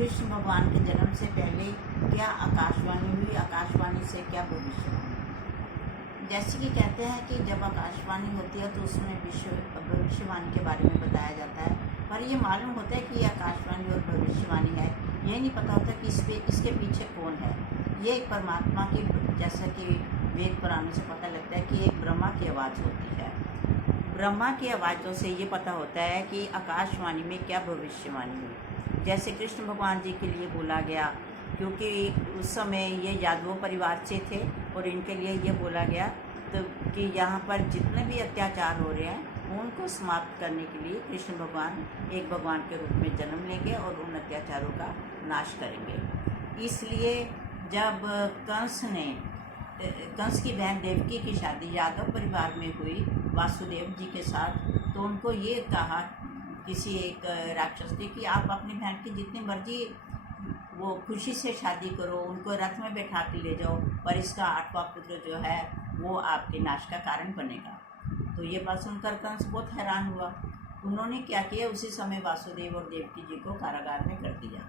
कृष्ण भगवान के जन्म से पहले क्या आकाशवाणी हुई, आकाशवाणी से क्या भविष्यवाणी। जैसे कि कहते हैं कि जब आकाशवाणी होती है तो उसमें भविष्यवाणी के बारे में बताया जाता है, पर ये मालूम होता है कि ये आकाशवाणी और भविष्यवाणी है, ये नहीं पता होता कि इसके पीछे कौन है। ये एक परमात्मा की, जैसा कि वेद पुराणों से पता लगता है कि एक ब्रह्मा की आवाज़ होती है। ब्रह्मा की आवाज़ों से ये पता होता है कि आकाशवाणी में क्या भविष्यवाणी हुई। जैसे कृष्ण भगवान जी के लिए बोला गया, क्योंकि उस समय ये यादवों परिवार से थे और इनके लिए ये बोला गया तो कि यहाँ पर जितने भी अत्याचार हो रहे हैं उनको समाप्त करने के लिए कृष्ण भगवान एक भगवान के रूप में जन्म लेंगे और उन अत्याचारों का नाश करेंगे। इसलिए जब कंस की बहन देवकी की शादी यादव परिवार में हुई वासुदेव जी के साथ, तो उनको ये कहा किसी एक राक्षस ने कि आप अपनी बहन की जितनी मर्जी वो खुशी से शादी करो, उनको रथ में बैठा के ले जाओ, पर इसका 8वां पुत्र जो है वो आपके नाश का कारण बनेगा। तो ये बात सुनकर कंस बहुत हैरान हुआ। उन्होंने क्या किया, उसी समय वासुदेव और देवकी जी को कारागार में कर दिया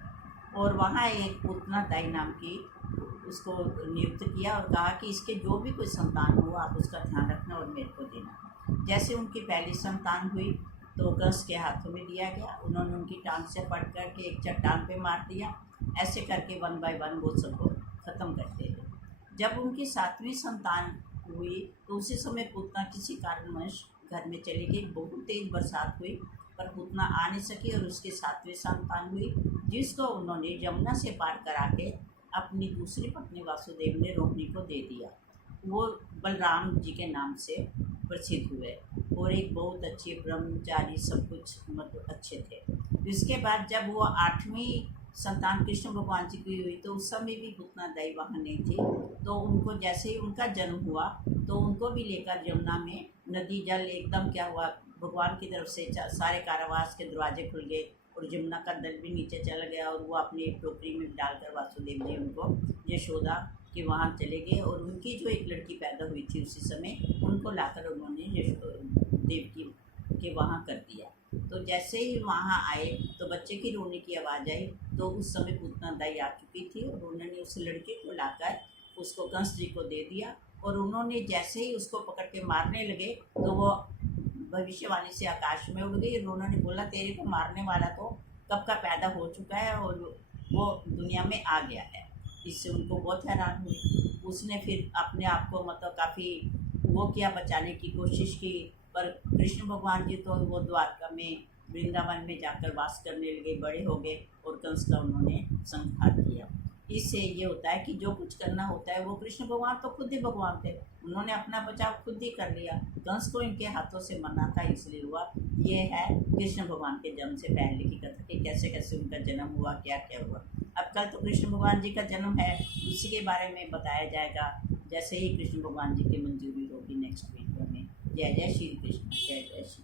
और वहाँ एक पूतना दाई नाम की उसको नियुक्त किया और कहा कि इसके जो भी कोई संतान हो आप उसका ध्यान रखना और मेरे को देना। जैसे उनकी पहली संतान हुई तो कंस के हाथों में दिया गया, उन्होंने उनकी टांग से पकड़ करके एक चट्टान पे मार दिया। ऐसे करके 1 बाय 1 वो सबको ख़त्म करते थे। जब उनकी 7वीं संतान हुई तो उसी समय पूतना किसी कारणवश घर में चली गई। बहुत तेज बरसात हुई पर पूतना आ नहीं सकी और उसकी 7वीं संतान हुई, जिसको उन्होंने यमुना से पार करा के अपनी दूसरी पत्नी वासुदेव ने रोहिणी को दे दिया। वो बलराम जी के नाम से प्रसिद्ध हुए और एक बहुत अच्छे ब्रह्मचारी, सब कुछ मतलब अच्छे थे। इसके बाद जब वो 8वीं संतान कृष्ण भगवान जी की हुई तो उस समय भी पूतना दाई वहाँ नहीं थी, तो उनको जैसे ही उनका जन्म हुआ तो उनको भी लेकर यमुना में नदी जल एकदम क्या हुआ, भगवान की तरफ से सारे कारावास के दरवाजे खुल गए और यमुना का दल भी नीचे चला गया और वो अपनी एक टोकरी में डालकर वासुदेव जी उनको यशोदा कि वहाँ चले गए और उनकी जो एक लड़की पैदा हुई थी उसी समय उनको लाकर उन्होंने देवकी के वहाँ कर दिया। तो जैसे ही वहाँ आए तो बच्चे की रोने की आवाज़ आई, तो उस समय पूतना दाई आ चुकी थी और उन्होंने उस लड़के को लाकर उसको कंस जी को दे दिया और उन्होंने जैसे ही उसको पकड़ के मारने लगे तो वो भविष्यवाणी से आकाश में उड़ गई और उन्होंने बोला तेरे को मारने वाला तो कब का पैदा हो चुका है और वो दुनिया में आ गया है। इससे उनको बहुत हैरान हुई। उसने फिर अपने आप को मतलब काफ़ी वो किया, बचाने की कोशिश की, पर कृष्ण भगवान जी तो वो द्वारका में वृंदावन में जाकर वास करने लगे, बड़े हो गए और कंस का उन्होंने संहार किया। इससे ये होता है कि जो कुछ करना होता है वो कृष्ण भगवान तो खुद ही भगवान थे, उन्होंने अपना बचाव खुद ही कर लिया। कंस को इनके हाथों से मरना था इसलिए हुआ। ये है कृष्ण भगवान के जन्म से पहले की कथा कि कैसे कैसे उनका जन्म हुआ, क्या क्या हुआ। अब कल तो कृष्ण भगवान जी का जन्म है, उसी के बारे में बताया जाएगा जैसे ही कृष्ण भगवान जी की मंजूरी होगी नेक्स्ट वीक में। जय जय श्री कृष्ण, जय जय श्री।